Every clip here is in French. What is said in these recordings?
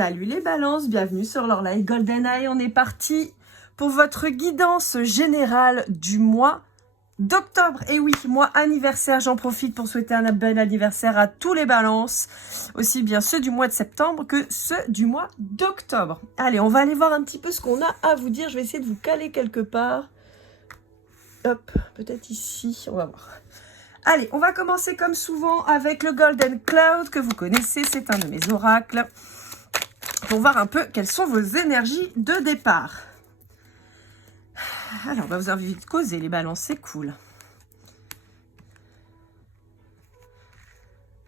Salut les balances, bienvenue sur leur live Golden Eye. On est parti pour votre guidance générale du mois d'octobre. Et oui, mois anniversaire, j'en profite pour souhaiter un bel anniversaire à tous les balances, aussi bien ceux du mois de septembre que ceux du mois d'octobre. Allez, on va aller voir un petit peu ce qu'on a à vous dire. Je vais essayer de vous caler quelque part. Hop, peut-être ici, on va voir. Allez, on va commencer comme souvent avec le Golden Cloud que vous connaissez, c'est un de mes oracles. Pour voir un peu quelles sont vos énergies de départ. Alors, bah, vous avez envie de causer les balances, c'est cool.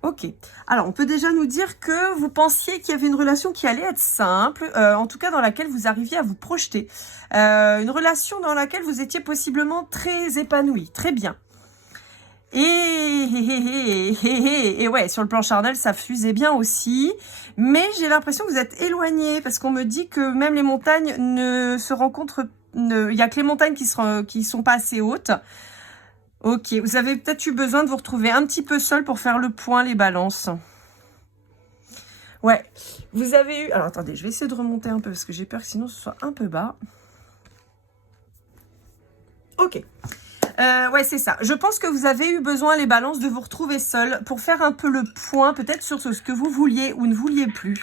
Ok. Alors, on peut déjà nous dire que vous pensiez qu'il y avait une relation qui allait être simple, en tout cas dans laquelle vous arriviez à vous projeter. Une relation dans laquelle vous étiez possiblement très épanoui, très bien. Et ouais, sur le plan charnel, ça fusait bien aussi. Mais j'ai l'impression que vous êtes éloigné parce qu'on me dit que même les montagnes ne se rencontrent. Il n'y a que les montagnes qui sont pas assez hautes. Ok, vous avez peut-être eu besoin de vous retrouver un petit peu seul pour faire le point, les balances. Ouais, vous avez eu... Alors attendez, je vais essayer de remonter un peu parce que j'ai peur que sinon ce soit un peu bas. Ok. Ouais, c'est ça. Je pense que vous avez eu besoin, les balances, de vous retrouver seuls pour faire un peu le point, peut-être sur ce que vous vouliez ou ne vouliez plus.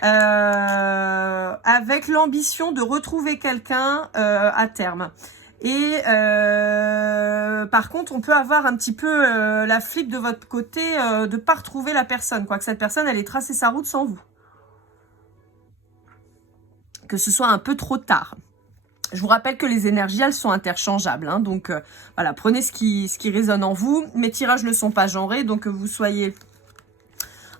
Avec l'ambition de retrouver quelqu'un à terme. Et par contre, on peut avoir un petit peu la flip de votre côté de ne pas retrouver la personne, quoi. Que cette personne, elle ait tracé sa route sans vous. Que ce soit un peu trop tard. Je vous rappelle que les énergies, elles sont interchangeables. Hein, donc, voilà, prenez ce qui résonne en vous. Mes tirages ne sont pas genrés. Donc, que vous soyez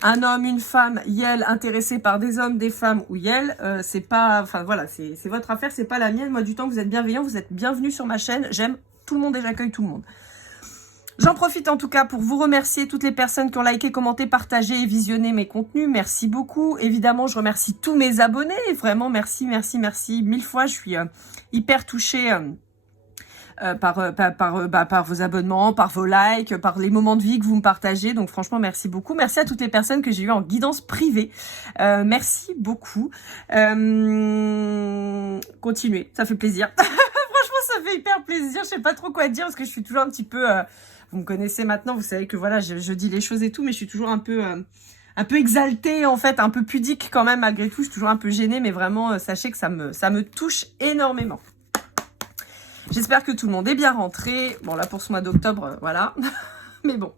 un homme, une femme, yel, intéressé par des hommes, des femmes ou yel, c'est pas... Enfin, voilà, c'est votre affaire, c'est pas la mienne. Moi, du temps que vous êtes bienveillant, vous êtes bienvenus sur ma chaîne. J'aime tout le monde et j'accueille tout le monde. J'en profite en tout cas pour vous remercier toutes les personnes qui ont liké, commenté, partagé et visionné mes contenus. Merci beaucoup. Évidemment, je remercie tous mes abonnés. Vraiment, merci, merci, merci. 1000 fois, je suis hyper touchée par vos abonnements, par vos likes, par les moments de vie que vous me partagez. Donc franchement, merci beaucoup. Merci à toutes les personnes que j'ai eues en guidance privée. Merci beaucoup. Continuez, ça fait plaisir. Franchement, ça fait hyper plaisir. Je sais pas trop quoi dire parce que je suis toujours un petit peu... vous me connaissez maintenant, vous savez que voilà, je dis les choses et tout, mais je suis toujours un peu exaltée en fait, un peu pudique quand même malgré tout. Je suis toujours un peu gênée, mais vraiment, sachez que ça me touche énormément. J'espère que tout le monde est bien rentré. Bon, là, pour ce mois d'octobre, voilà. Mais bon.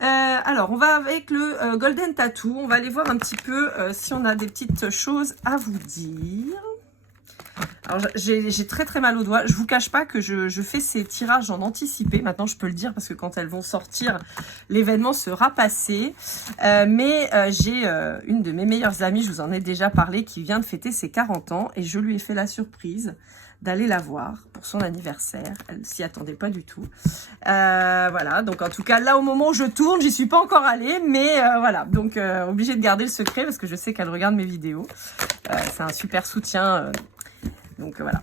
Alors, on va avec le Golden Tattoo. On va aller voir un petit peu si on a des petites choses à vous dire. Alors, j'ai très très mal aux doigts. Je vous cache pas que je fais ces tirages en anticipé. Maintenant, je peux le dire parce que quand elles vont sortir, l'événement sera passé. Mais j'ai une de mes meilleures amies, je vous en ai déjà parlé, qui vient de fêter ses 40 ans. Et je lui ai fait la surprise d'aller la voir pour son anniversaire. Elle s'y attendait pas du tout. Voilà, donc en tout cas, là, au moment où je tourne, j'y suis pas encore allée. Mais voilà, donc obligée de garder le secret parce que je sais qu'elle regarde mes vidéos. C'est un super soutien. Donc voilà.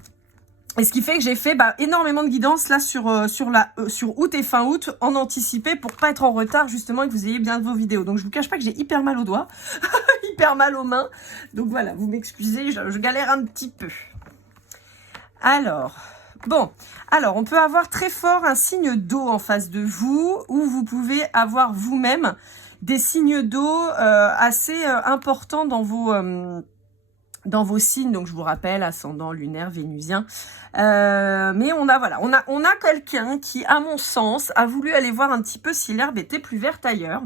Et ce qui fait que j'ai fait énormément de guidance là sur août et fin août en anticipé pour pas être en retard justement et que vous ayez bien vos vidéos. Donc je vous cache pas que j'ai hyper mal aux doigts, hyper mal aux mains. Donc voilà, vous m'excusez, je galère un petit peu. Alors, bon, on peut avoir très fort un signe d'eau en face de vous ou vous pouvez avoir vous-même des signes d'eau assez importants dans vos signes. Donc je vous rappelle, ascendant, lunaire, vénusien. Mais on a quelqu'un qui, à mon sens, a voulu aller voir un petit peu si l'herbe était plus verte ailleurs.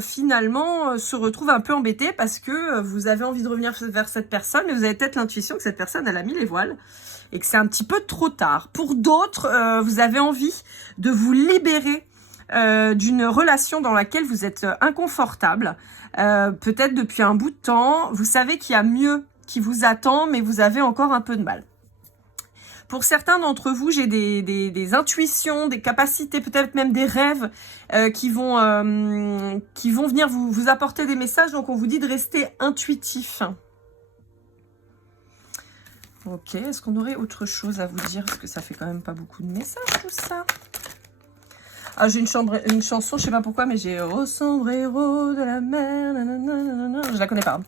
Finalement se retrouve un peu embêté parce que vous avez envie de revenir vers cette personne, mais vous avez peut-être l'intuition que cette personne, elle a mis les voiles et que c'est un petit peu trop tard. Pour d'autres, vous avez envie de vous libérer d'une relation dans laquelle vous êtes inconfortable, peut-être depuis un bout de temps. Vous savez qu'il y a mieux qui vous attend, mais vous avez encore un peu de mal. Pour certains d'entre vous, j'ai des intuitions, des capacités, peut-être même des rêves qui vont venir vous apporter des messages. Donc, on vous dit de rester intuitif. Ok, est-ce qu'on aurait autre chose à vous dire? Parce que ça fait quand même pas beaucoup de messages, tout ça. Ah, j'ai une chanson, je sais pas pourquoi, mais j'ai au sombrero de la mer, nanana, nanana. Je la connais pas.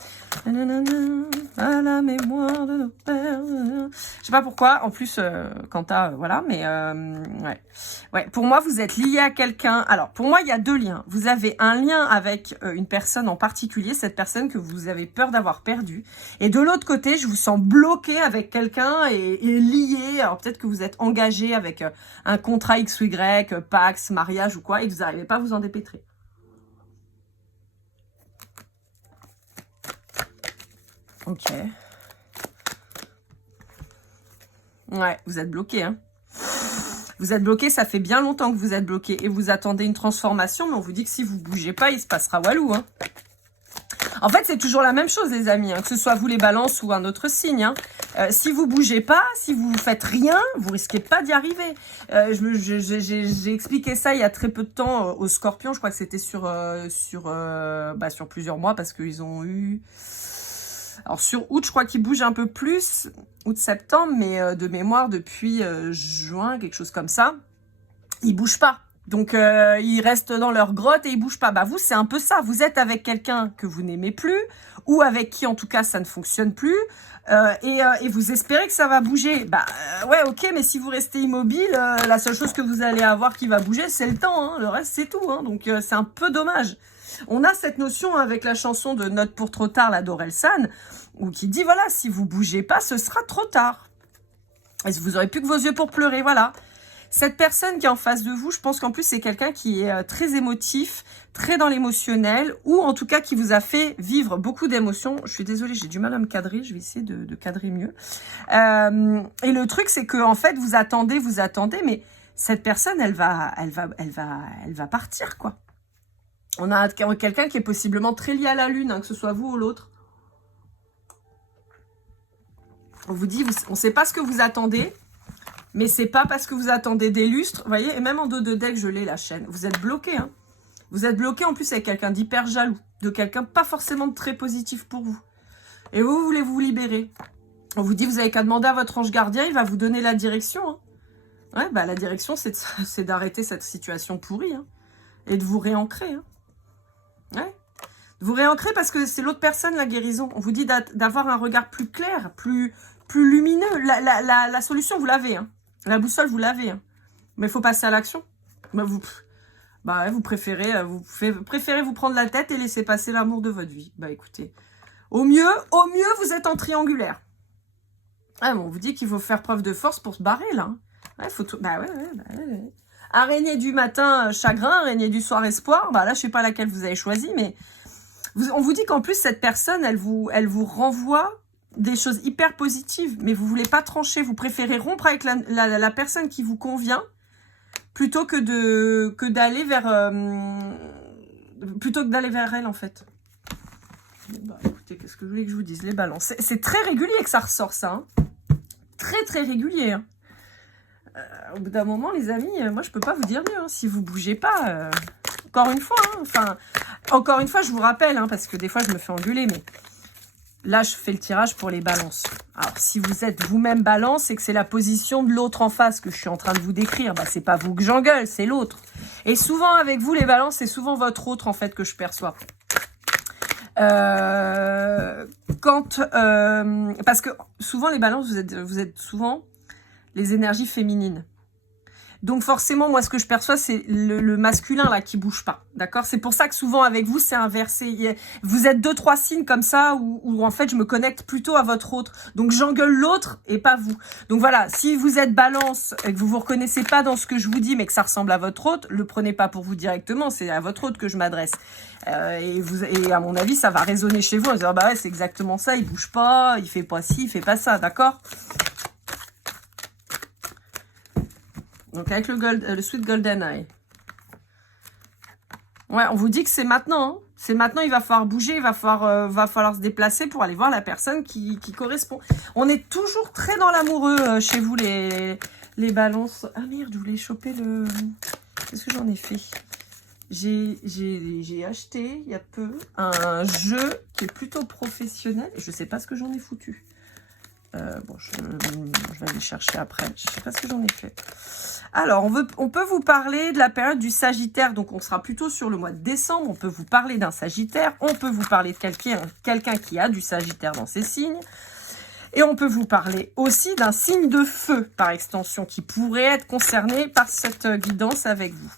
Nanana, à la mémoire de nos pères. Nanana. Je sais pas pourquoi. En plus, Quanta, voilà, mais ouais. Ouais, pour moi, vous êtes lié à quelqu'un. Alors, pour moi, il y a deux liens. Vous avez un lien avec une personne en particulier, cette personne que vous avez peur d'avoir perdue. Et de l'autre côté, je vous sens bloqué avec quelqu'un et lié. Alors, peut-être que vous êtes engagé avec un contrat X ou Y, Pax, mariage ou quoi, et que vous n'arrivez pas à vous en dépêtrer. Ok. Ouais, vous êtes bloqué, hein. Vous êtes bloqué, ça fait bien longtemps que vous êtes bloqué. Et vous attendez une transformation, mais on vous dit que si vous bougez pas, il se passera walou, hein. En fait, c'est toujours la même chose, les amis, hein, que ce soit vous les balances ou un autre signe. Hein. Si vous bougez pas, si vous faites rien, vous risquez pas d'y arriver. J'ai expliqué ça il y a très peu de temps aux Scorpions. Je crois que c'était sur plusieurs mois parce qu'ils ont eu... Alors sur août, je crois qu'ils bougent un peu plus, août-septembre, mais de mémoire depuis juin, quelque chose comme ça, ils bougent pas. Donc, ils restent dans leur grotte et ils bougent pas. Bah, vous, c'est un peu ça. Vous êtes avec quelqu'un que vous n'aimez plus ou avec qui, en tout cas, ça ne fonctionne plus. Et vous espérez que ça va bouger. Bah, ouais, ok, mais si vous restez immobile, la seule chose que vous allez avoir qui va bouger, c'est le temps. Hein. Le reste, c'est tout. Hein. Donc, c'est un peu dommage. On a cette notion avec la chanson de Note pour trop tard, la d'Orelsan, où qui dit, voilà, si vous bougez pas, ce sera trop tard. Et vous aurez plus que vos yeux pour pleurer, voilà. Cette personne qui est en face de vous, je pense qu'en plus, c'est quelqu'un qui est très émotif, très dans l'émotionnel, ou en tout cas qui vous a fait vivre beaucoup d'émotions. Je suis désolée, j'ai du mal à me cadrer, je vais essayer de cadrer mieux. Et le truc, c'est que en fait, vous attendez, mais cette personne, elle va partir, quoi. On a quelqu'un qui est possiblement très lié à la lune, hein, que ce soit vous ou l'autre. On vous dit, on ne sait pas ce que vous attendez. Mais c'est pas parce que vous attendez des lustres, vous voyez, et même en dos de deck, je l'ai la chaîne. Vous êtes bloqué, hein. Vous êtes bloqué en plus avec quelqu'un d'hyper jaloux, de quelqu'un pas forcément très positif pour vous. Et vous voulez vous libérer. On vous dit, vous avez qu'à demander à votre ange gardien, il va vous donner la direction. Hein. Ouais, bah la direction, c'est d'arrêter cette situation pourrie, hein, et de vous réancrer. Hein. Ouais. De vous réancrer parce que c'est l'autre personne, la guérison. On vous dit d'avoir un regard plus clair, plus lumineux. La solution, vous l'avez, hein. La boussole, vous l'avez. Hein. Mais il faut passer à l'action. Bah, vous préférez vous prendre la tête et laisser passer l'amour de votre vie. Bah écoutez, au mieux, vous êtes en triangulaire. Ah, bon, on vous dit qu'il faut faire preuve de force pour se barrer, là. Hein. Ouais, faut tout... Bah ouais. Araignée du matin, chagrin. Araignée du soir, espoir. Bah là, je sais pas laquelle vous avez choisi, mais... On vous dit qu'en plus, cette personne, elle vous renvoie des choses hyper positives, mais vous voulez pas trancher, vous préférez rompre avec la personne qui vous convient plutôt que d'aller vers elle en fait. Bah, écoutez, qu'est-ce que vous voulez que je vous dise, les balances, c'est très régulier que ça ressort ça, hein. Très régulier. Hein. Au bout d'un moment, les amis, moi je peux pas vous dire mieux. Hein. Si vous bougez pas, encore une fois, hein, encore une fois, je vous rappelle, hein, parce que des fois je me fais engueuler, mais là, je fais le tirage pour les balances. Alors, si vous êtes vous-même balance et que c'est la position de l'autre en face que je suis en train de vous décrire, bah, c'est pas vous que j'engueule, c'est l'autre. Et souvent, avec vous, les balances, c'est souvent votre autre, en fait, que je perçois. Parce que souvent, les balances, vous êtes souvent les énergies féminines. Donc forcément, moi, ce que je perçois, c'est le masculin là qui bouge pas, d'accord? C'est pour ça que souvent avec vous, c'est inversé. Vous êtes 2-3 signes comme ça où en fait, je me connecte plutôt à votre autre. Donc j'engueule l'autre et pas vous. Donc voilà, si vous êtes balance et que vous vous reconnaissez pas dans ce que je vous dis, mais que ça ressemble à votre autre, le prenez pas pour vous directement. C'est à votre autre que je m'adresse. Et à mon avis, ça va résonner chez vous en disant bah ouais, c'est exactement ça. Il bouge pas, il fait pas ci, il fait pas ça, d'accord? Donc avec le Sweet Golden Eye. Ouais, on vous dit que c'est maintenant. Hein. C'est maintenant, il va falloir bouger, va falloir se déplacer pour aller voir la personne qui correspond. On est toujours très dans l'amoureux chez vous, les balances. Ah merde, je voulais choper le... Qu'est-ce que j'en ai fait? J'ai acheté, il y a peu, un jeu qui est plutôt professionnel. Et je sais pas ce que j'en ai foutu. Bon, je vais aller chercher après. Je sais pas ce que j'en ai fait. Alors, on peut vous parler de la période du Sagittaire. Donc, on sera plutôt sur le mois de décembre. On peut vous parler d'un Sagittaire. On peut vous parler de quelqu'un qui a du Sagittaire dans ses signes. Et on peut vous parler aussi d'un signe de feu, par extension, qui pourrait être concerné par cette guidance avec vous.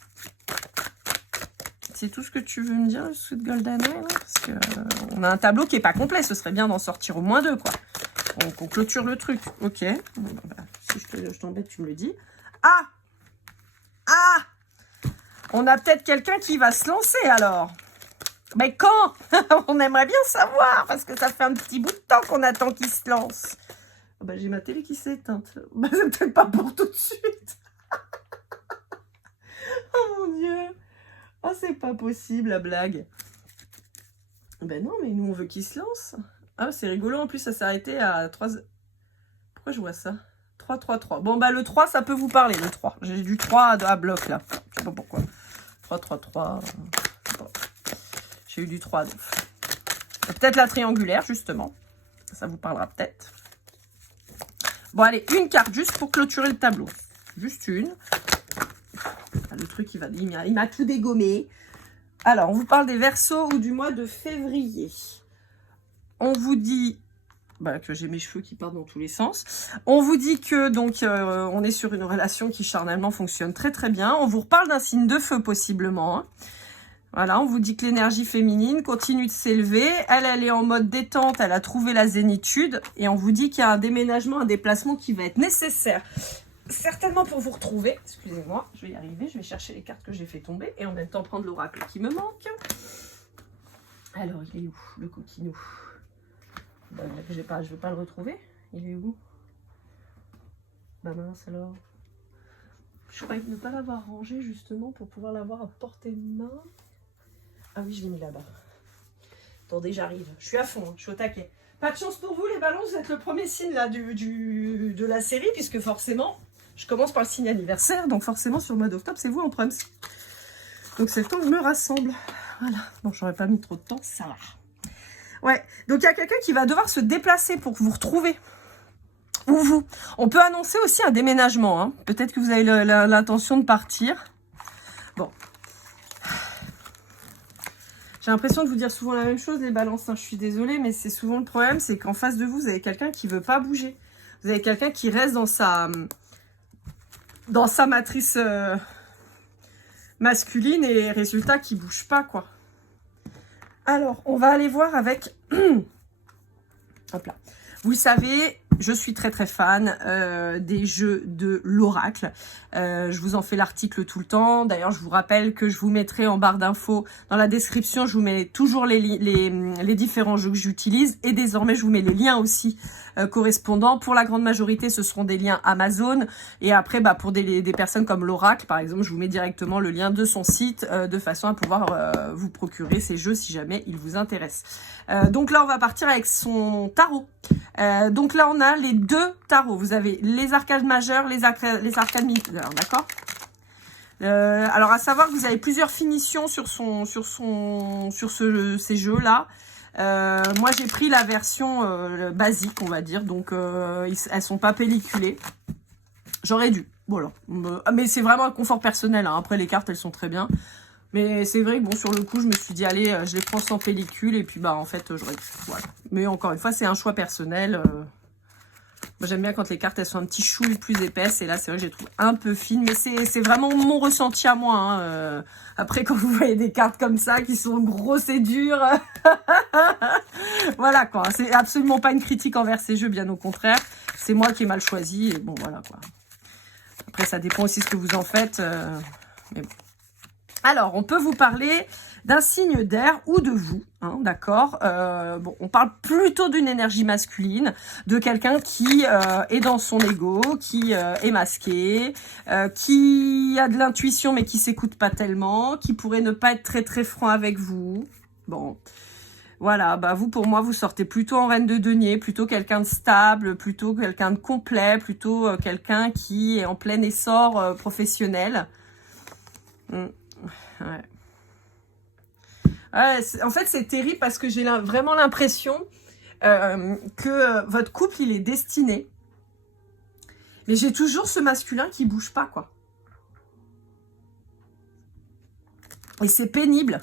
C'est tout ce que tu veux me dire, Sweet Golden Eye, parce que on a un tableau qui n'est pas complet. Ce serait bien d'en sortir au moins 2, quoi. Donc, on clôture le truc. Ok. Si je t'embête, tu me le dis. Ah! On a peut-être quelqu'un qui va se lancer, alors. Mais quand? On aimerait bien savoir, parce que ça fait un petit bout de temps qu'on attend qu'il se lance. Oh, j'ai ma télé qui s'est éteinte. C'est peut-être pas pour tout de suite. Oh mon Dieu. Oh, c'est pas possible, la blague. Non, mais nous, on veut qu'il se lance. Ah, c'est rigolo. En plus, ça s'est arrêté à 3... Pourquoi je vois ça? 3, 3, 3. Bon, le 3, ça peut vous parler, le 3. J'ai du 3 à bloc, là. Je sais pas pourquoi. 3, 3, 3. Bon. J'ai eu du 3 à 9. Peut-être la triangulaire, justement. Ça vous parlera peut-être. Bon, allez, une carte juste pour clôturer le tableau. Juste une. Le truc, il m'a tout dégommé. Alors, on vous parle des Verseaux ou du mois de février. On vous dit que j'ai mes cheveux qui partent dans tous les sens. On vous dit que donc on est sur une relation qui charnellement fonctionne très très bien. On vous reparle d'un signe de feu possiblement. Hein. Voilà, on vous dit que l'énergie féminine continue de s'élever. Elle est en mode détente, elle a trouvé la zénitude. Et on vous dit qu'il y a un déménagement, un déplacement qui va être nécessaire. Certainement pour vous retrouver. Excusez-moi, je vais y arriver. Je vais chercher les cartes que j'ai fait tomber. Et en même temps prendre l'oracle qui me manque. Alors, il est où, le coquinou? Je veux pas le retrouver. Il est où? Mince alors. Je croyais ne pas l'avoir rangé justement pour pouvoir l'avoir à portée de main. Ah oui, je l'ai mis là-bas. Attendez, j'arrive. Je suis à fond, hein. Je suis au taquet. Pas de chance pour vous les ballons, vous êtes le premier signe là de la série, puisque forcément, je commence par le signe anniversaire, donc forcément sur le mois d'octobre, c'est vous en premier. Donc c'est le temps que je me rassemble. Voilà. Bon, j'aurais pas mis trop de temps, ça va. Ouais, donc il y a quelqu'un qui va devoir se déplacer pour vous retrouver. Ou vous. On peut annoncer aussi un déménagement. Hein. Peut-être que vous avez l'intention de partir. Bon. J'ai l'impression de vous dire souvent la même chose, les balances. Hein. Je suis désolée, mais c'est souvent le problème, c'est qu'en face de vous, vous avez quelqu'un qui ne veut pas bouger. Vous avez quelqu'un qui reste dans sa matrice masculine et résultat qui ne bouge pas, quoi. Alors, on va aller voir avec... Hop là. Vous le savez, je suis très très fan des jeux de l'oracle. Je vous en fais l'article tout le temps. D'ailleurs, je vous rappelle que je vous mettrai en barre d'infos dans la description. Je vous mets toujours les différents jeux que j'utilise. Et désormais, je vous mets les liens aussi correspondants. Pour la grande majorité, ce seront des liens Amazon. Et après, pour des personnes comme l'oracle, par exemple, je vous mets directement le lien de son site de façon à pouvoir vous procurer ces jeux si jamais ils vous intéressent. Donc là, on va partir avec son tarot. Donc là, on a les deux tarots. Vous avez les arcades majeures, les arcades mineures, d'accord. Alors, à savoir que vous avez plusieurs finitions sur ces jeux-là. Moi, j'ai pris la version basique, on va dire. Donc, elles sont pas pelliculées. J'aurais dû. Voilà. Mais c'est vraiment un confort personnel. Hein. Après, les cartes, elles sont très bien. Mais c'est vrai que bon, sur le coup, je me suis dit, allez, je les prends sans pellicule. Et puis, en fait, j'aurais dû. Voilà. Mais encore une fois, c'est un choix personnel. Moi, j'aime bien quand les cartes, elles sont un petit chouille plus épaisses. Et là, c'est vrai que je les trouve un peu fines. Mais c'est vraiment mon ressenti à moi. Hein. Après, quand vous voyez des cartes comme ça, qui sont grosses et dures. Voilà, quoi. C'est absolument pas une critique envers ces jeux, bien au contraire. C'est moi qui ai mal choisi. Et bon, voilà, quoi. Après, ça dépend aussi ce que vous en faites. Mais bon. Alors, on peut vous parler d'un signe d'air ou de vous, hein, d'accord. On parle plutôt d'une énergie masculine, de quelqu'un qui est dans son ego, qui est masqué, qui a de l'intuition mais qui s'écoute pas tellement, qui pourrait ne pas être très très franc avec vous. Bon, voilà, vous pour moi, vous sortez plutôt en reine de denier, plutôt quelqu'un de stable, plutôt quelqu'un de complet, plutôt quelqu'un qui est en plein essor professionnel. Ouais, en fait, c'est terrible parce que j'ai vraiment l'impression que votre couple, il est destiné. Mais j'ai toujours ce masculin qui bouge pas, quoi. Et c'est pénible.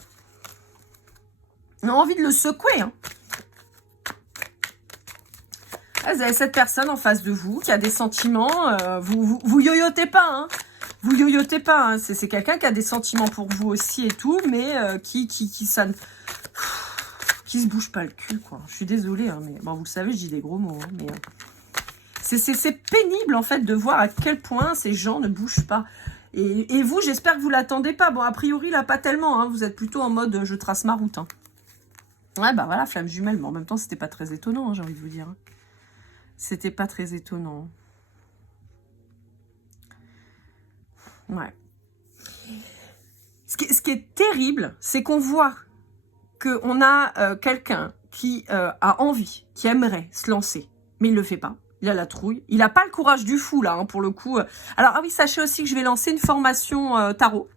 On a envie de le secouer, hein. Vous avez cette personne en face de vous qui a des sentiments. Vous yoyotez pas, hein. Vous yoyotez pas, hein. C'est quelqu'un qui a des sentiments pour vous aussi et tout, mais qui se bouge pas le cul, quoi. Je suis désolée, hein, mais bon, vous le savez, je dis des gros mots, hein, mais c'est pénible en fait de voir à quel point ces gens ne bougent pas. Et vous, j'espère que vous l'attendez pas. Bon, a priori, là, pas tellement, hein. Vous êtes plutôt en mode je trace ma route, hein. Ouais, bah voilà, flamme jumelle, mais en même temps, c'était pas très étonnant, hein, j'ai envie de vous dire. C'était pas très étonnant. Ouais. Ce qui est terrible, c'est qu'on voit qu'on a quelqu'un qui a envie, qui aimerait se lancer, mais il le fait pas. Il a la trouille. Il n'a pas le courage du fou, là, hein, pour le coup. Alors, ah oui, sachez aussi que je vais lancer une formation tarot,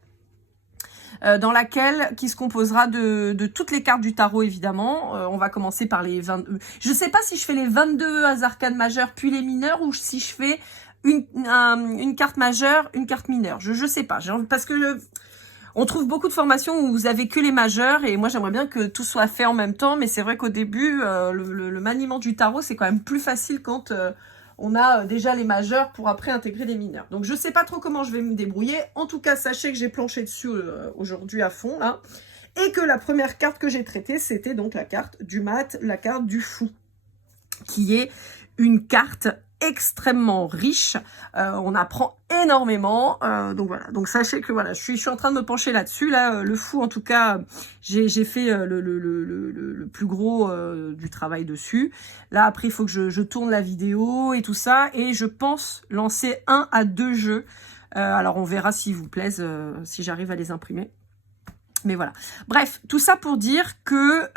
qui se composera de toutes les cartes du tarot, évidemment. On va commencer par les 20... Je ne sais pas si je fais les 22 arcanes majeures, puis les mineurs, ou si je fais une carte majeure, une carte mineure. Je ne sais pas. Parce que... On trouve beaucoup de formations où vous avez que les majeurs et moi j'aimerais bien que tout soit fait en même temps, mais c'est vrai qu'au début, le maniement du tarot, c'est quand même plus facile quand on a déjà les majeurs pour après intégrer les mineurs. Donc je sais pas trop comment je vais me débrouiller. En tout cas, sachez que j'ai planché dessus aujourd'hui à fond là. Et que la première carte que j'ai traitée, c'était donc la carte du mat, la carte du fou, qui est une carte extrêmement riche, on apprend énormément, donc voilà, donc sachez que voilà, je suis en train de me pencher là-dessus, là, le fou en tout cas, j'ai fait le plus gros du travail dessus, là après il faut que je tourne la vidéo et tout ça, et je pense lancer 1 à 2 jeux, alors on verra s'ils vous plaisent, si j'arrive à les imprimer. Mais voilà, bref, tout ça pour dire que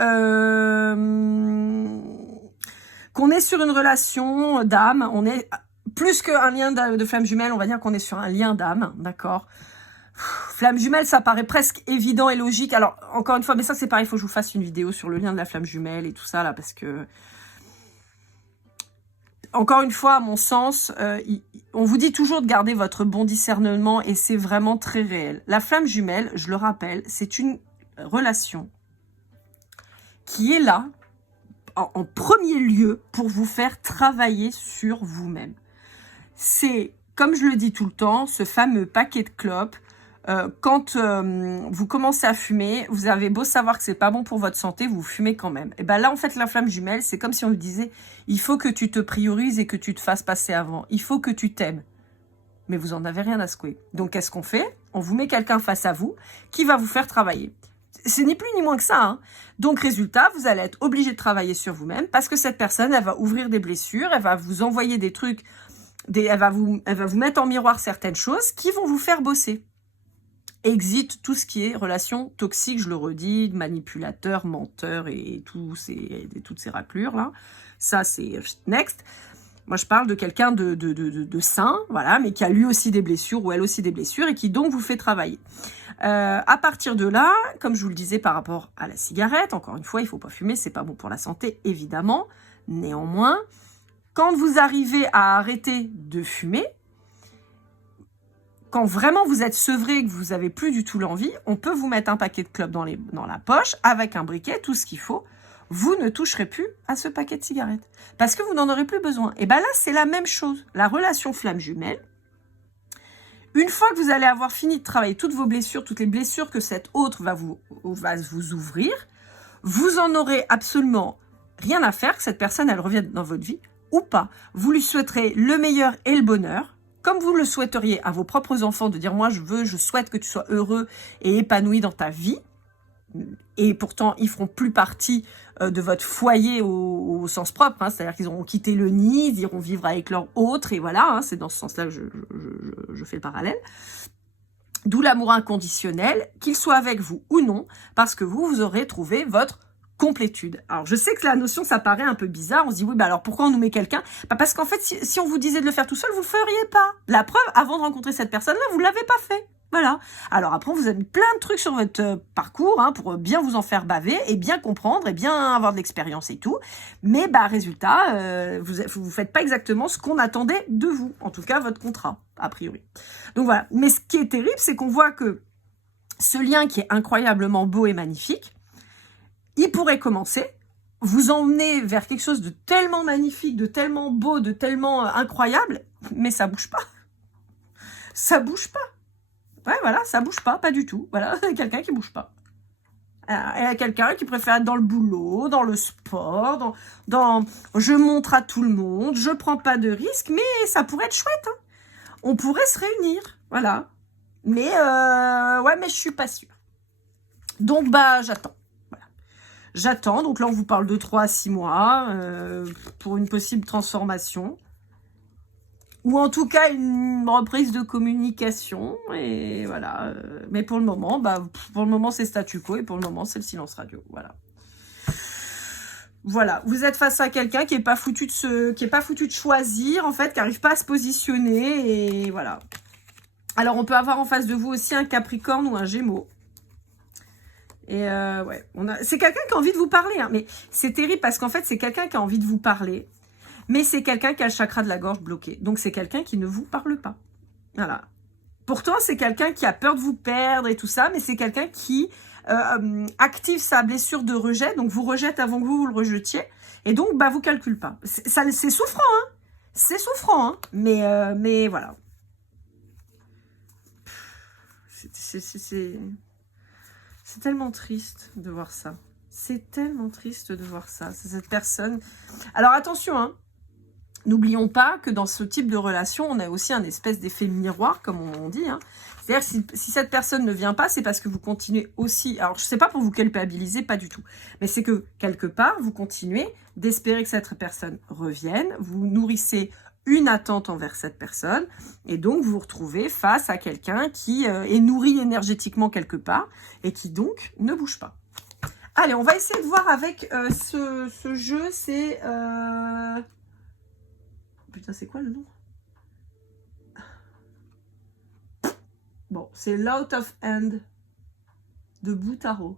qu'on est sur une relation d'âme, on est plus qu'un lien de flamme jumelle, on va dire qu'on est sur un lien d'âme, d'accord. Flamme jumelle, ça paraît presque évident et logique. Alors, encore une fois, mais ça c'est pareil, il faut que je vous fasse une vidéo sur le lien de la flamme jumelle et tout ça, là, parce que... Encore une fois, à mon sens, on vous dit toujours de garder votre bon discernement et c'est vraiment très réel. La flamme jumelle, je le rappelle, c'est une relation qui est là, en premier lieu, pour vous faire travailler sur vous-même. C'est, comme je le dis tout le temps, ce fameux paquet de clopes. Quand vous commencez à fumer, vous avez beau savoir que c'est pas bon pour votre santé, vous fumez quand même. Et ben là, en fait, la flamme jumelle, c'est comme si on vous disait, il faut que tu te priorises et que tu te fasses passer avant. Il faut que tu t'aimes. Mais vous en avez rien à secouer. Donc, qu'est-ce qu'on fait? On vous met quelqu'un face à vous qui va vous faire travailler. C'est ni plus ni moins que ça, hein. Donc, résultat, vous allez être obligé de travailler sur vous-même parce que cette personne, elle va ouvrir des blessures, elle va vous envoyer des trucs, elle va vous mettre en miroir certaines choses qui vont vous faire bosser. Exit tout ce qui est relation toxique, je le redis, manipulateur, menteur et toutes ces raclures-là. Ça, c'est next. Moi, je parle de quelqu'un de sain, voilà, mais qui a lui aussi des blessures ou elle aussi des blessures et qui donc vous fait travailler. À partir de là, comme je vous le disais par rapport à la cigarette, encore une fois, il ne faut pas fumer, c'est pas bon pour la santé, évidemment. Néanmoins, quand vous arrivez à arrêter de fumer, quand vraiment vous êtes sevré et que vous n'avez plus du tout l'envie, on peut vous mettre un paquet de clopes dans la poche, avec un briquet, tout ce qu'il faut. Vous ne toucherez plus à ce paquet de cigarettes. Parce que vous n'en aurez plus besoin. Et bien là, c'est la même chose. La relation flamme jumelle, une fois que vous allez avoir fini de travailler toutes vos blessures, toutes les blessures que cet autre va vous ouvrir, vous en aurez absolument rien à faire que cette personne, elle revienne dans votre vie ou pas. Vous lui souhaiterez le meilleur et le bonheur, comme vous le souhaiteriez à vos propres enfants, de dire moi je souhaite que tu sois heureux et épanoui dans ta vie. Et pourtant, ils feront plus partie de votre foyer au sens propre, hein, c'est-à-dire qu'ils auront quitté le nid, ils iront vivre avec leur autre, et voilà, hein, c'est dans ce sens-là que je fais le parallèle. D'où l'amour inconditionnel, qu'il soit avec vous ou non, parce que vous aurez trouvé votre complétude. Alors, je sais que la notion, ça paraît un peu bizarre, on se dit, oui, bah alors pourquoi on nous met quelqu'un? Bah parce qu'en fait, si on vous disait de le faire tout seul, vous le feriez pas. La preuve, avant de rencontrer cette personne-là, vous l'avez pas fait. Voilà. Alors après, vous avez plein de trucs sur votre parcours hein, pour bien vous en faire baver et bien comprendre et bien avoir de l'expérience et tout. Mais bah résultat, vous faites pas exactement ce qu'on attendait de vous. En tout cas, votre contrat, a priori. Donc voilà. Mais ce qui est terrible, c'est qu'on voit que ce lien qui est incroyablement beau et magnifique, il pourrait commencer, vous emmener vers quelque chose de tellement magnifique, de tellement beau, de tellement incroyable, mais ça bouge pas. Ça bouge pas. Ouais, voilà, ça bouge pas du tout. Voilà, quelqu'un qui bouge pas. Il y a quelqu'un qui préfère être dans le boulot, dans le sport, dans je montre à tout le monde, je prends pas de risques, mais ça pourrait être chouette. Hein. On pourrait se réunir, voilà. Mais ouais, mais je suis pas sûre. Donc bah j'attends. Voilà. J'attends. Donc là on vous parle de 3 à 6 mois pour une possible transformation. Ou en tout cas une reprise de communication et voilà. Mais pour le moment, c'est statu quo et pour le moment c'est le silence radio. Voilà. Voilà. Vous êtes face à quelqu'un qui est pas foutu de choisir en fait, qui n'arrive pas à se positionner et voilà. Alors on peut avoir en face de vous aussi un Capricorne ou un Gémeaux. Et ouais, c'est quelqu'un qui a envie de vous parler, hein, mais c'est terrible parce qu'en fait c'est quelqu'un qui a envie de vous parler. Mais c'est quelqu'un qui a le chakra de la gorge bloqué. Donc, c'est quelqu'un qui ne vous parle pas. Voilà. Pourtant, c'est quelqu'un qui a peur de vous perdre et tout ça, mais c'est quelqu'un qui active sa blessure de rejet. Donc, vous rejette avant que vous le rejetiez. Et donc, bah, vous calcule pas. C'est souffrant, hein. C'est souffrant, hein. Mais voilà. C'est tellement triste de voir ça. C'est tellement triste de voir ça. C'est cette personne... Alors, attention, hein. N'oublions pas que dans ce type de relation, on a aussi un espèce d'effet miroir, comme on dit. Hein. C'est-à-dire si cette personne ne vient pas, c'est parce que vous continuez aussi... Alors, je ne sais pas pour vous culpabiliser, pas du tout. Mais c'est que, quelque part, vous continuez d'espérer que cette personne revienne. Vous nourrissez une attente envers cette personne. Et donc, vous vous retrouvez face à quelqu'un qui est nourri énergétiquement quelque part et qui, donc, ne bouge pas. Allez, on va essayer de voir avec ce jeu. C'est... Putain, c'est quoi le nom? Bon, c'est L'Out of Hand de Boutaro.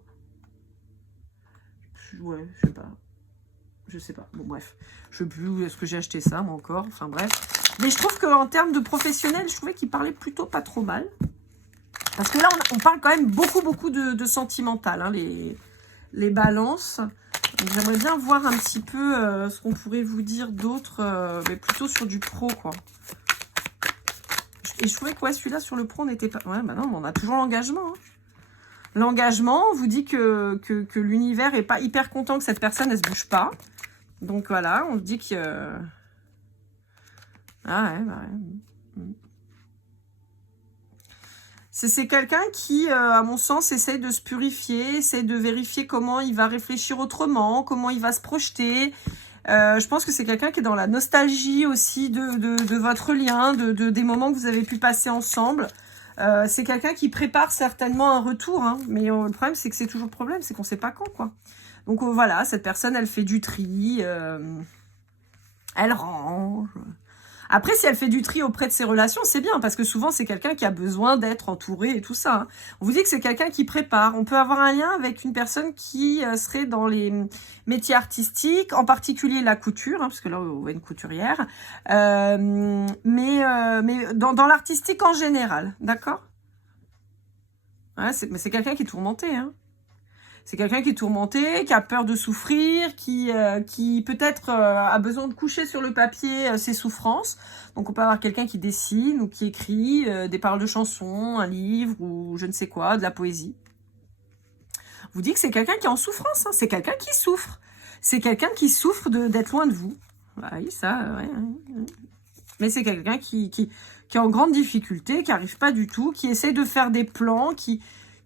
Ouais, je sais pas. Bon, bref. Je sais plus, est-ce que j'ai acheté ça, moi, encore? Enfin, bref. Mais je trouve qu'en termes de professionnel, je trouvais qu'il parlait plutôt pas trop mal. Parce que là, on parle quand même beaucoup de sentimental, hein, les balances. J'aimerais bien voir un petit peu ce qu'on pourrait vous dire d'autre, mais plutôt sur du pro, quoi. Et je trouvais que ouais, celui-là, sur le pro, on n'était pas... Ouais, bah non, mais on a toujours l'engagement. Hein. L'engagement vous dit que l'univers est pas hyper content que cette personne, elle se bouge pas. Donc voilà, on se dit que... Ah ouais, bah ouais. C'est quelqu'un qui, à mon sens, essaye de se purifier, essaye de vérifier comment il va réfléchir autrement, comment il va se projeter. Je pense que c'est quelqu'un qui est dans la nostalgie aussi de votre lien, des moments que vous avez pu passer ensemble. C'est quelqu'un qui prépare certainement un retour, hein, mais le problème, c'est que c'est toujours le problème, c'est qu'on ne sait pas quand, quoi. Donc voilà, cette personne, elle fait du tri, elle range... Après, si elle fait du tri auprès de ses relations, c'est bien, parce que souvent, c'est quelqu'un qui a besoin d'être entouré et tout ça. Hein. On vous dit que c'est quelqu'un qui prépare. On peut avoir un lien avec une personne qui serait dans les métiers artistiques, en particulier la couture, hein, parce que là, on voit une couturière, mais dans l'artistique en général, d'accord? Ouais, mais c'est quelqu'un qui est tourmenté, hein. C'est quelqu'un qui est tourmenté, qui a peur de souffrir, qui peut-être a besoin de coucher sur le papier ses souffrances. Donc on peut avoir quelqu'un qui dessine ou qui écrit des paroles de chansons, un livre ou je ne sais quoi, de la poésie. Vous dites que c'est quelqu'un qui est en souffrance, hein. C'est quelqu'un qui souffre. C'est quelqu'un qui souffre d'être loin de vous. Oui, ça, ouais. Mais c'est quelqu'un qui est en grande difficulté, qui n'arrive pas du tout, qui essaie de faire des plans, qui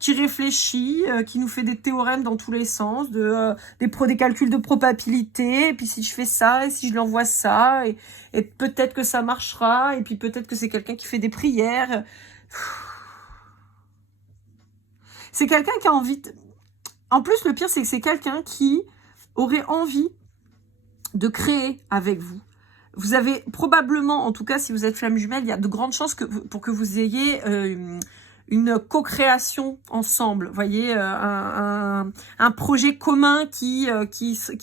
réfléchit, qui nous fait des théorèmes dans tous les sens, des calculs de probabilité, et puis si je fais ça, et si je lui envoie ça, et peut-être que ça marchera, et puis peut-être que c'est quelqu'un qui fait des prières. C'est quelqu'un qui a envie de... En plus, le pire, c'est que c'est quelqu'un qui aurait envie de créer avec vous. Vous avez probablement, en tout cas, si vous êtes flamme jumelle, il y a de grandes chances pour que vous ayez... une co-création ensemble, vous voyez, un projet commun qui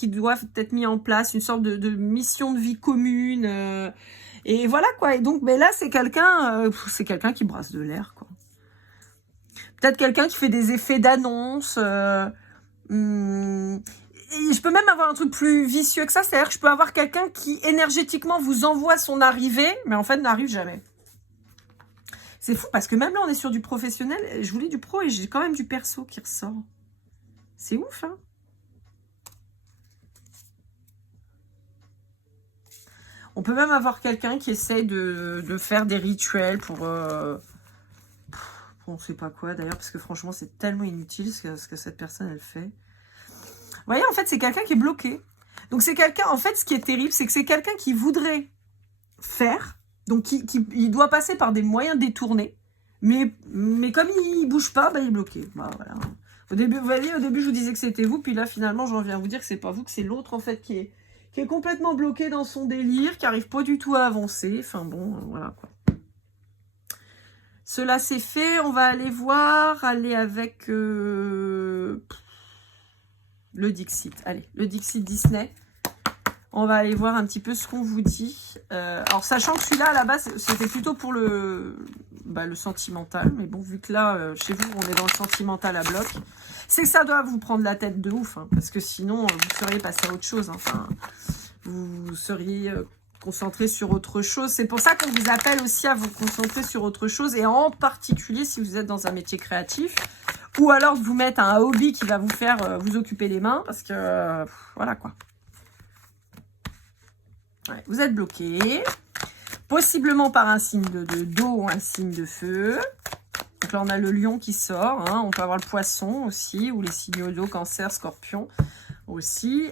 doit être mis en place, une sorte de mission de vie commune, et voilà quoi. Et donc, mais là, c'est quelqu'un qui brasse de l'air, quoi. Peut-être quelqu'un qui fait des effets d'annonce. Et je peux même avoir un truc plus vicieux que ça, c'est-à-dire que je peux avoir quelqu'un qui énergétiquement vous envoie son arrivée, mais en fait n'arrive jamais. C'est fou parce que même là, on est sur du professionnel. Je voulais du pro et j'ai quand même du perso qui ressort. C'est ouf, hein? On peut même avoir quelqu'un qui essaye de faire des rituels pour on ne sait pas quoi d'ailleurs, parce que franchement, c'est tellement inutile ce que cette personne, elle fait. Vous voyez, en fait, c'est quelqu'un qui est bloqué. Donc, c'est quelqu'un, en fait, ce qui est terrible, c'est que c'est quelqu'un qui voudrait faire, donc il doit passer par des moyens détournés, mais comme il bouge pas, bah, il est bloqué. Bah, voilà. Au début, vous voyez, au début, je vous disais que c'était vous, puis là, finalement, j'en viens à vous dire que c'est pas vous, que c'est l'autre, en fait, qui est complètement bloqué dans son délire, qui arrive pas du tout à avancer. Enfin bon, voilà, quoi. Cela c'est fait, on va aller voir, aller avec le Dixit. Allez, le Dixit Disney. On va aller voir un petit peu ce qu'on vous dit. Alors, sachant que celui-là, à la base, c'était plutôt pour le sentimental. Mais bon, vu que là, chez vous, on est dans le sentimental à bloc, c'est que ça doit vous prendre la tête de ouf. Hein, parce que sinon, vous seriez passé à autre chose. Hein, enfin, vous seriez concentré sur autre chose. C'est pour ça qu'on vous appelle aussi à vous concentrer sur autre chose. Et en particulier, si vous êtes dans un métier créatif. Ou alors vous mettre un hobby qui va vous faire vous occuper les mains. Parce que, voilà quoi. Ouais, vous êtes bloqué, possiblement par un signe d'eau ou un signe de feu. Donc là, on a le lion qui sort. Hein. On peut avoir le poisson aussi, ou les signes d'eau, cancer, scorpion aussi.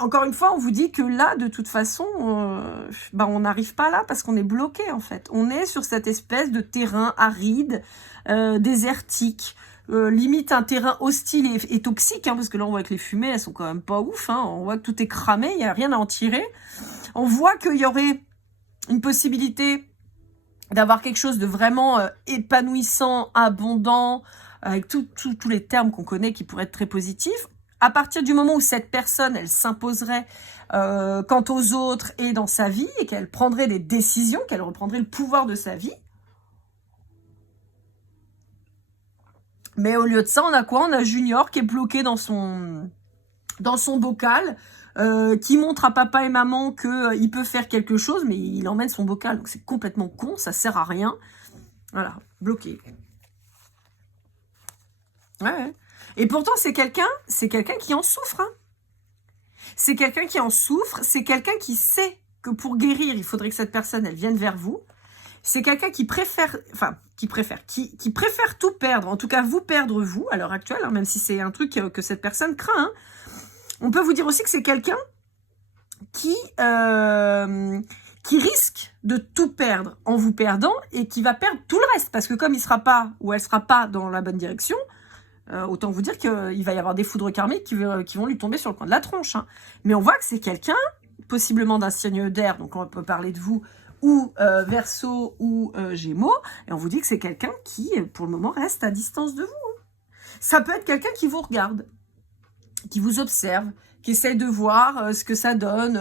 Encore une fois, on vous dit que là, de toute façon, on n'arrive pas là parce qu'on est bloqué, en fait. On est sur cette espèce de terrain aride, désertique. Limite un terrain hostile et toxique, hein, parce que là on voit que les fumées elles sont quand même pas ouf, hein, on voit que tout est cramé, il n'y a rien à en tirer. On voit qu'il y aurait une possibilité d'avoir quelque chose de vraiment épanouissant, abondant, avec tous les termes qu'on connaît qui pourraient être très positifs. À partir du moment où cette personne, elle s'imposerait quant aux autres et dans sa vie, et qu'elle prendrait des décisions, qu'elle reprendrait le pouvoir de sa vie. Mais au lieu de ça, on a quoi? On a Junior qui est bloqué dans son bocal, qui montre à papa et maman qu'il peut faire quelque chose, mais il emmène son bocal. Donc c'est complètement con, ça sert à rien. Voilà, bloqué. Ouais. Et pourtant, c'est quelqu'un qui en souffre. Hein. C'est quelqu'un qui en souffre, c'est quelqu'un qui sait que pour guérir, il faudrait que cette personne, elle vienne vers vous. C'est quelqu'un qui préfère tout perdre, en tout cas vous perdre vous à l'heure actuelle, hein, même si c'est un truc que cette personne craint. Hein. On peut vous dire aussi que c'est quelqu'un qui risque de tout perdre en vous perdant et qui va perdre tout le reste, parce que comme il sera pas ou elle sera pas dans la bonne direction, autant vous dire qu'il va y avoir des foudres karmiques qui vont lui tomber sur le coin de la tronche. Hein. Mais on voit que c'est quelqu'un, possiblement d'un signe d'air, donc on peut parler de vous, ou Verseau ou Gémeaux, et on vous dit que c'est quelqu'un qui, pour le moment, reste à distance de vous. Hein. Ça peut être quelqu'un qui vous regarde, qui vous observe, qui essaie de voir ce que ça donne,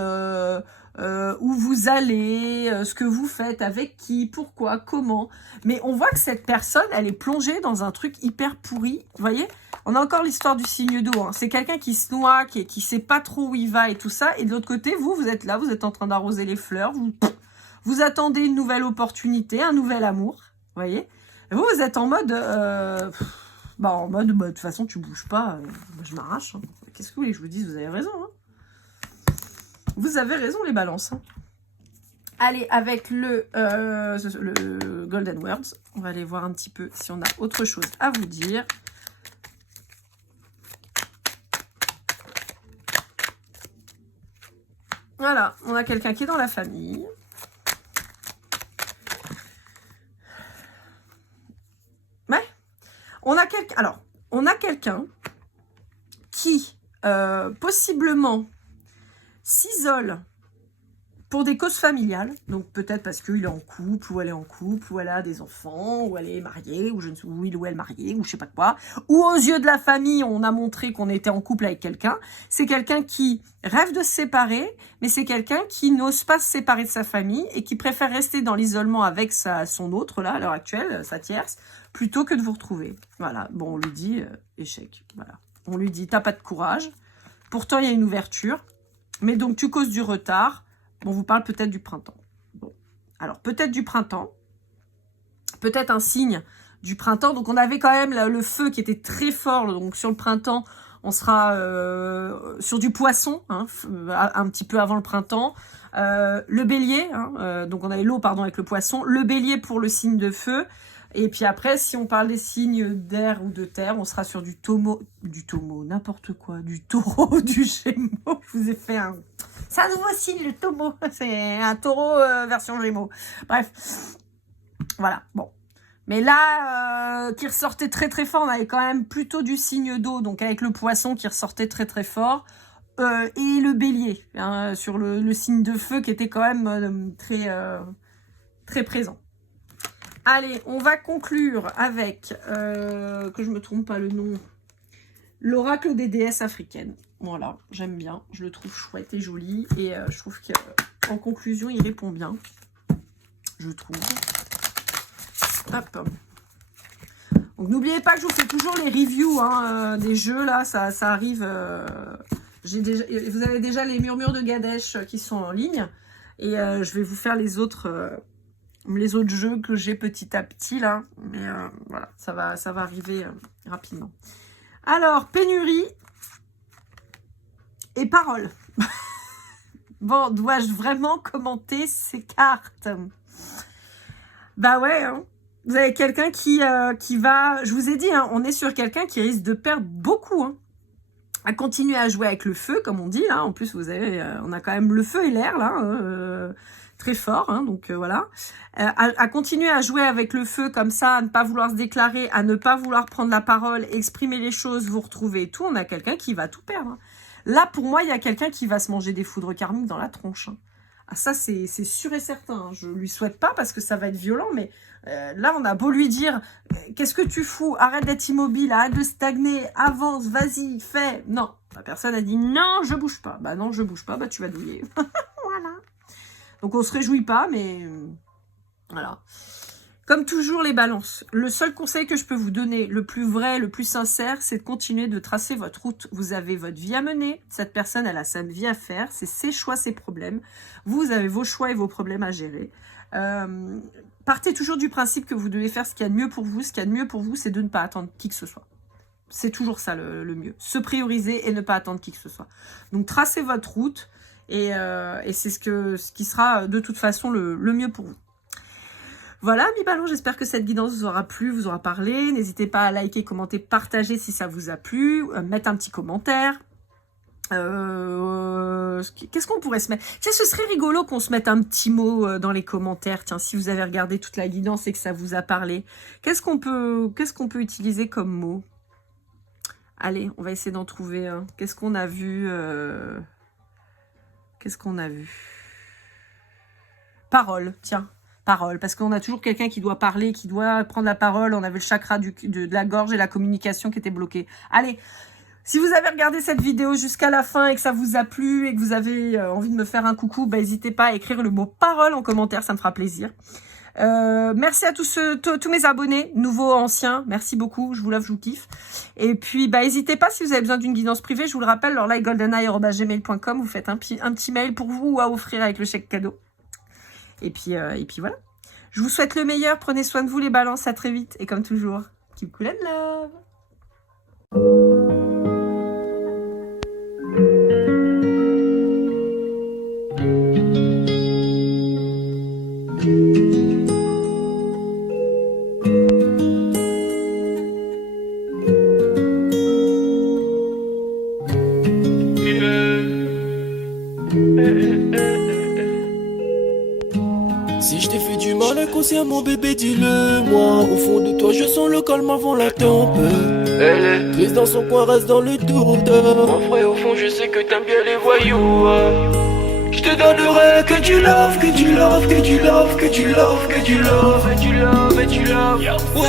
où vous allez, ce que vous faites, avec qui, pourquoi, comment. Mais on voit que cette personne, elle est plongée dans un truc hyper pourri. Vous voyez, on a encore l'histoire du signe d'eau. Hein. C'est quelqu'un qui se noie, qui sait pas trop où il va et tout ça. Et de l'autre côté, vous êtes là, vous êtes en train d'arroser les fleurs, vous attendez une nouvelle opportunité, un nouvel amour, vous voyez. Et vous êtes en mode, de toute façon, tu bouges pas, je m'arrache. Hein. Qu'est-ce que vous voulez que je vous dise? Vous avez raison. Hein. Vous avez raison, les balances. Hein. Allez, avec le Golden Words, on va aller voir un petit peu si on a autre chose à vous dire. Voilà, on a quelqu'un qui est dans la famille. On a quelqu'un qui, possiblement, s'isole pour des causes familiales, donc peut-être parce qu'il est en couple, ou elle est en couple, ou elle a des enfants, ou elle est mariée, ou je ne sais où il ou elle mariée, ou je sais pas quoi, ou aux yeux de la famille, on a montré qu'on était en couple avec quelqu'un. C'est quelqu'un qui rêve de se séparer, mais c'est quelqu'un qui n'ose pas se séparer de sa famille et qui préfère rester dans l'isolement avec son autre, là, à l'heure actuelle, sa tierce, plutôt que de vous retrouver. Voilà, bon, on lui dit échec, voilà. On lui dit, t'as pas de courage, pourtant il y a une ouverture, mais donc tu causes du retard. On vous parle peut-être du printemps. Bon. Alors, peut-être du printemps. Peut-être un signe du printemps. Donc, on avait quand même le feu qui était très fort. Donc, sur le printemps, on sera sur du poisson, hein, un petit peu avant le printemps. Le bélier, hein, donc on avait l'eau, pardon, avec le poisson. Le bélier pour le signe de feu. Et puis après, si on parle des signes d'air ou de terre, on sera sur du taureau, n'importe quoi, du taureau, du gémeaux. Je vous ai fait un... C'est un nouveau signe, le taureau. C'est un taureau version gémeaux. Bref, voilà, bon. Mais là, qui ressortait très très fort, on avait quand même plutôt du signe d'eau, donc avec le poisson qui ressortait très très fort. Et le bélier, hein, sur le signe de feu qui était quand même très présent. Allez, on va conclure avec, que je me trompe pas le nom, l'oracle des déesses africaines. Voilà, j'aime bien, je le trouve chouette et joli, et je trouve qu'en conclusion, il répond bien, je trouve. Hop. Donc n'oubliez pas que je vous fais toujours les reviews hein, des jeux, là, ça arrive. Vous avez déjà les murmures de Gadesh qui sont en ligne, et je vais vous faire les autres jeux que j'ai petit à petit là, mais voilà, ça va arriver rapidement. Alors, pénurie et parole. Bon, dois-je vraiment commenter ces cartes? Bah ouais, hein. Vous avez quelqu'un qui va, je vous ai dit, hein, on est sur quelqu'un qui risque de perdre beaucoup, hein, à continuer à jouer avec le feu, comme on dit, là. En plus, vous avez, on a quand même le feu et l'air, là, très fort, hein, donc voilà. À continuer à jouer avec le feu comme ça, à ne pas vouloir se déclarer, à ne pas vouloir prendre la parole, exprimer les choses, vous retrouver et tout, on a quelqu'un qui va tout perdre. Hein. Là, pour moi, il y a quelqu'un qui va se manger des foudres karmiques dans la tronche. Hein. Ah, ça, c'est sûr et certain. Hein. Je lui souhaite pas parce que ça va être violent, mais là, on a beau lui dire « Qu'est-ce que tu fous? Arrête d'être immobile, arrête de stagner, avance, vas-y, fais !» Non, la personne a dit « Non, je bouge pas. » Bah non, je bouge pas, bah tu vas douiller. Voilà. Donc, on se réjouit pas, mais voilà. Comme toujours, les balances. Le seul conseil que je peux vous donner, le plus vrai, le plus sincère, c'est de continuer de tracer votre route. Vous avez votre vie à mener. Cette personne, elle a sa vie à faire. C'est ses choix, ses problèmes. Vous avez vos choix et vos problèmes à gérer. Partez toujours du principe que vous devez faire ce qu'il y a de mieux pour vous. Ce qu'il y a de mieux pour vous, c'est de ne pas attendre qui que ce soit. C'est toujours ça le mieux. Se prioriser et ne pas attendre qui que ce soit. Donc, tracez votre route et c'est ce qui sera de toute façon le mieux pour vous. Voilà, mes ballons, j'espère que cette guidance vous aura plu, vous aura parlé. N'hésitez pas à liker, commenter, partager si ça vous a plu, mettre un petit commentaire. Qu'est-ce qu'on pourrait se mettre? Tiens, ce serait rigolo qu'on se mette un petit mot dans les commentaires. Tiens, si vous avez regardé toute la guidance et que ça vous a parlé, qu'est-ce qu'on peut utiliser comme mot? Allez, on va essayer d'en trouver un. Qu'est-ce qu'on a vu Qu'est-ce qu'on a vu? Parole, tiens. Parole, parce qu'on a toujours quelqu'un qui doit parler, qui doit prendre la parole. On avait le chakra de la gorge et la communication qui était bloquée. Allez, si vous avez regardé cette vidéo jusqu'à la fin et que ça vous a plu et que vous avez envie de me faire un coucou, bah, n'hésitez pas à écrire le mot parole en commentaire, ça me fera plaisir. Merci à tous mes abonnés, nouveaux, anciens, merci beaucoup, je vous love, je vous kiffe. Et puis, bah, n'hésitez pas si vous avez besoin d'une guidance privée, je vous le rappelle, lorlaigoldeneye@gmail.com, vous faites un petit mail pour vous ou à offrir avec le chèque cadeau. Et puis voilà. Je vous souhaite le meilleur. Prenez soin de vous les balances. À très vite. Et comme toujours, keep cool and love. Si je t'ai fait du mal inconsciemment bébé dis-le moi. Au fond de toi je sens le calme avant la tempête. Elle est triste dans son coin, reste dans le doute. En vrai au fond je sais que t'aimes bien les voyous. Je te donne demanderai que du love, que du love, que du love, que du love, que du love, et du love, et du love. Ouais,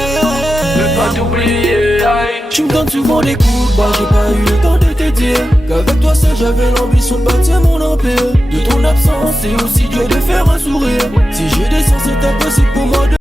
ne pas t'oublier. Tu me donnes souvent des coups de barre, j'ai pas eu le temps de te dire qu'avec toi seul j'avais l'ambition de bâtir mon empire. De ton absence, c'est aussi dur de faire un sourire. Si je descends, c'est impossible pour moi de